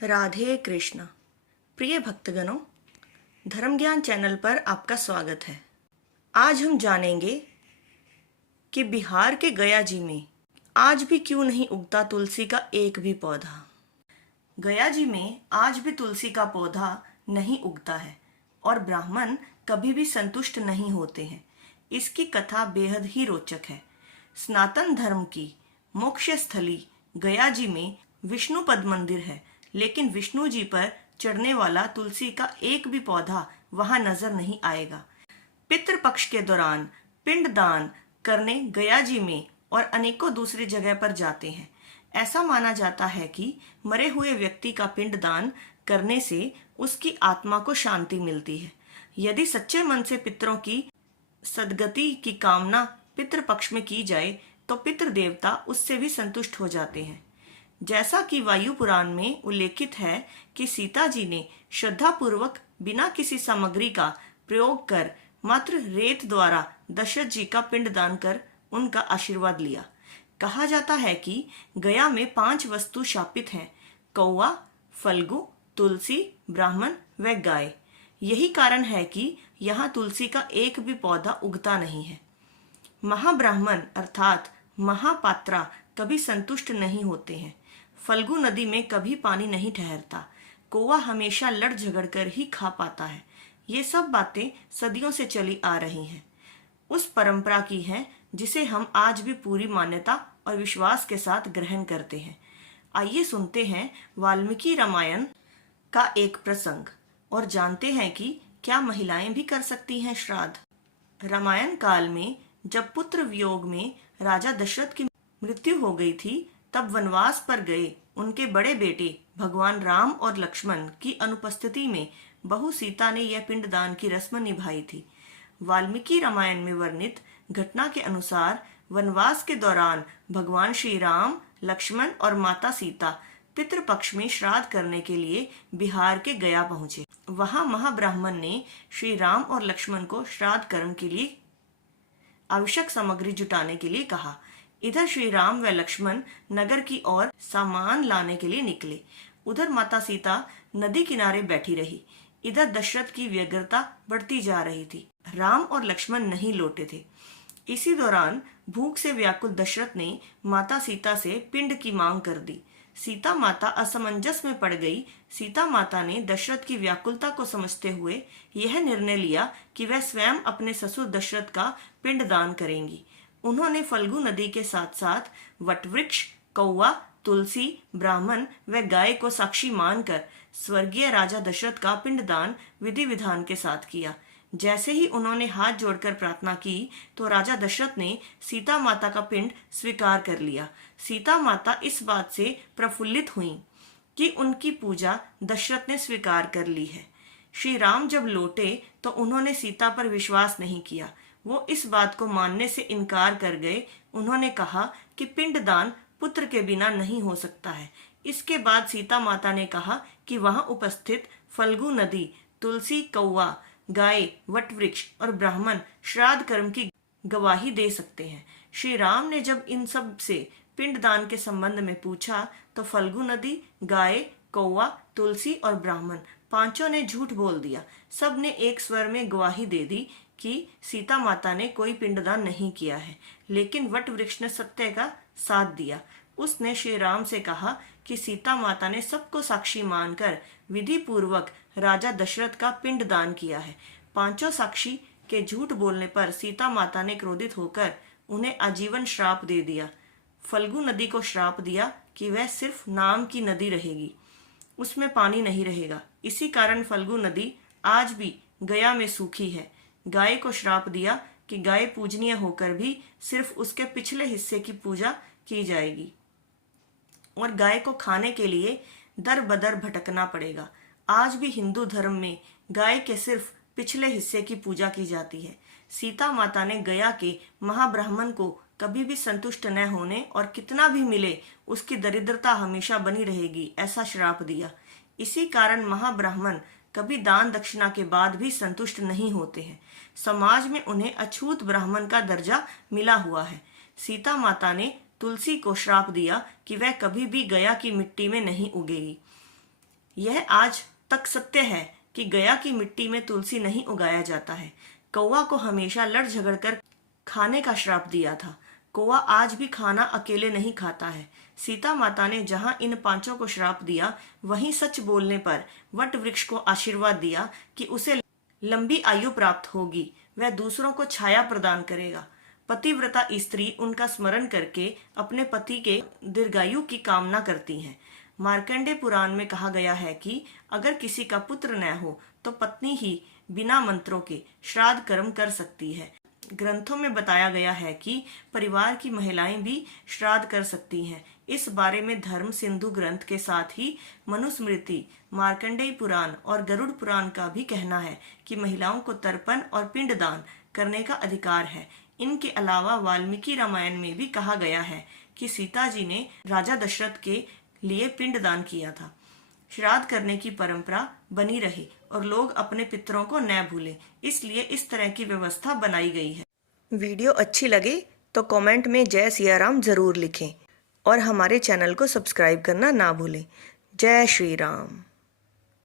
राधे कृष्ण। प्रिय भक्तगणों, धर्म ज्ञान चैनल पर आपका स्वागत है। आज हम जानेंगे कि बिहार के गया जी में आज भी क्यों नहीं उगता तुलसी का एक भी पौधा। गया जी में आज भी तुलसी का पौधा नहीं उगता है और ब्राह्मण कभी भी संतुष्ट नहीं होते हैं। इसकी कथा बेहद ही रोचक है। सनातन धर्म की मोक्ष स्थली गया जी में विष्णु पद मंदिर है, लेकिन विष्णु जी पर चढ़ने वाला तुलसी का एक भी पौधा वहां नजर नहीं आएगा। पितृपक्ष के दौरान पिंड दान करने गया जी में और अनेकों दूसरी जगह पर जाते हैं। ऐसा माना जाता है कि मरे हुए व्यक्ति का पिंड दान करने से उसकी आत्मा को शांति मिलती है। यदि सच्चे मन से पितरों की सदगति की कामना पितृपक्ष में की जाए तो पितृ देवता उससे भी संतुष्ट हो जाते हैं। जैसा कि वायु पुराण में उल्लेखित है कि सीता जी ने श्रद्धा पूर्वक बिना किसी सामग्री का प्रयोग कर मात्र रेत द्वारा दशरथ जी का पिंड दान कर उनका आशीर्वाद लिया। कहा जाता है कि गया में 5 वस्तु शापित हैं: कौवा, फल्गु, तुलसी, ब्राह्मण व गाय। यही कारण है कि यहाँ तुलसी का एक भी पौधा उगता नहीं है। महाब्राह्मण अर्थात महापात्रा कभी संतुष्ट नहीं होते हैं। फल्गु नदी में कभी पानी नहीं ठहरता। कौवा हमेशा लड़ झगड़ कर ही खा पाता है। ये सब बातें सदियों से चली आ रही हैं, उस परंपरा की हैं जिसे हम आज भी पूरी मान्यता और विश्वास के साथ ग्रहण करते हैं। आइए सुनते हैं वाल्मीकि रामायण का एक प्रसंग और जानते हैं कि क्या महिलाएं भी कर सकती हैं श्राद्ध। रामायण काल में जब पुत्र वियोग में राजा दशरथ की मृत्यु हो गई थी, तब वनवास पर गए उनके बड़े बेटे भगवान राम और लक्ष्मण की अनुपस्थिति में बहू सीता ने यह पिंडदान की रस्म निभाई थी। वाल्मीकि रामायण में वर्णित घटना के अनुसार वनवास के दौरान भगवान श्री राम, लक्ष्मण और माता सीता पितृपक्ष में श्राद्ध करने के लिए बिहार के गया पहुंचे। वहां महाब्राह्मण ने श्री राम और लक्ष्मण को श्राद्ध कर्म के लिए आवश्यक सामग्री जुटाने के लिए कहा। इधर श्री राम व लक्ष्मण नगर की ओर सामान लाने के लिए निकले। उधर माता सीता नदी किनारे बैठी रही। इधर दशरथ की व्यग्रता बढ़ती जा रही थी। राम और लक्ष्मण नहीं लौटे थे। इसी दौरान भूख से व्याकुल दशरथ ने माता सीता से पिंड की मांग कर दी। सीता माता असमंजस में पड़ गई। सीता माता ने दशरथ की व्याकुलता को समझते हुए यह निर्णय लिया कि वह स्वयं अपने ससुर दशरथ का पिंड दान करेंगी। उन्होंने फल्गु नदी के साथ साथ वटवृक्ष, कौवा, तुलसी, ब्राह्मण व गाय को साक्षी मानकर स्वर्गीय राजा दशरथ का पिंडदान विधि विधान के साथ किया। जैसे ही उन्होंने हाथ जोड़कर प्रार्थना की तो राजा दशरथ ने सीता माता का पिंड स्वीकार कर लिया। सीता माता इस बात से प्रफुल्लित हुई कि उनकी पूजा दशरथ ने स्वीकार कर ली है। श्री राम जब लौटे तो उन्होंने सीता पर विश्वास नहीं किया। वो इस बात को मानने से इनकार कर गए। उन्होंने कहा कि पिंडदान पुत्र के बिना नहीं हो सकता है। इसके बाद सीता माता ने कहा कि वहां उपस्थित फल्गु नदी, तुलसी, कौवा, गाय, वटवृक्ष और ब्राह्मण श्राद्ध कर्म की गवाही दे सकते हैं। श्री राम ने जब इन सब से पिंडदान के संबंध में पूछा तो फल्गु नदी, गाय, कौवा, तुलसी और ब्राह्मण पांचों ने झूठ बोल दिया। सब ने एक स्वर में गवाही दे दी कि सीता माता ने कोई पिंडदान नहीं किया है, लेकिन वट वृक्ष ने सत्य का साथ दिया। उसने श्री राम से कहा कि सीता माता ने सबको साक्षी मानकर विधि पूर्वक राजा दशरथ का पिंडदान किया है। पांचों साक्षी के झूठ बोलने पर सीता माता ने क्रोधित होकर उन्हें आजीवन श्राप दे दिया। फल्गु नदी को श्राप दिया कि वह सिर्फ नाम की नदी रहेगी, उसमें पानी नहीं रहेगा। इसी कारण फल्गु नदी आज भी गया में सूखी है। गाय को श्राप दिया कि गाय पूजनीय होकर भी सिर्फ उसके पिछले हिस्से की पूजा की जाएगी और गाय को खाने के लिए दर बदर भटकना पड़ेगा। आज भी हिंदू धर्म में गाय के सिर्फ पिछले हिस्से की पूजा की जाती है। सीता माता ने गया के महाब्राह्मण को कभी भी संतुष्ट न होने और कितना भी मिले उसकी दरिद्रता हमेशा बनी रहेगी ऐसा श्राप दिया। इसी कारण महाब्राह्मण कभी दान दक्षिणा के बाद भी संतुष्ट नहीं होते हैं। समाज में उन्हें अछूत ब्राह्मण का दर्जा मिला हुआ है। सीता माता ने तुलसी को श्राप दिया कि वह कभी भी गया की मिट्टी में नहीं उगेगी। यह आज तक सत्य है कि गया की मिट्टी में तुलसी नहीं उगाया जाता है। कौवा को हमेशा लड़ झगड़ कर खाने का श्राप दिया था। कौवा आज भी खाना अकेले नहीं खाता है। सीता माता ने जहां इन पांचों को श्राप दिया, वहीं सच बोलने पर वट वृक्ष को आशीर्वाद दिया कि उसे लंबी आयु प्राप्त होगी, वह दूसरों को छाया प्रदान करेगा। पतिव्रता स्त्री उनका स्मरण करके अपने पति के दीर्घायु की कामना करती हैं। मार्कंडेय पुराण में कहा गया है कि अगर किसी का पुत्र न हो तो पत्नी ही बिना मंत्रों के श्राद्ध कर्म कर सकती है। ग्रंथों में बताया गया है कि परिवार की महिलाएं भी श्राद्ध कर सकती हैं। इस बारे में धर्म सिंधु ग्रंथ के साथ ही मनुस्मृति, मार्कंडेय पुराण और गरुड़ पुराण का भी कहना है कि महिलाओं को तर्पण और पिंडदान करने का अधिकार है। इनके अलावा वाल्मीकि रामायण में भी कहा गया है कि सीता जी ने राजा दशरथ के लिए पिंडदान किया था। श्राद्ध करने की परंपरा बनी रहे और लोग अपने पितरों को न भूलें, इसलिए इस तरह की व्यवस्था बनाई गई है। वीडियो अच्छी लगे तो कमेंट में जय सिया राम जरूर लिखें और हमारे चैनल को सब्सक्राइब करना ना भूलें। जय श्री राम।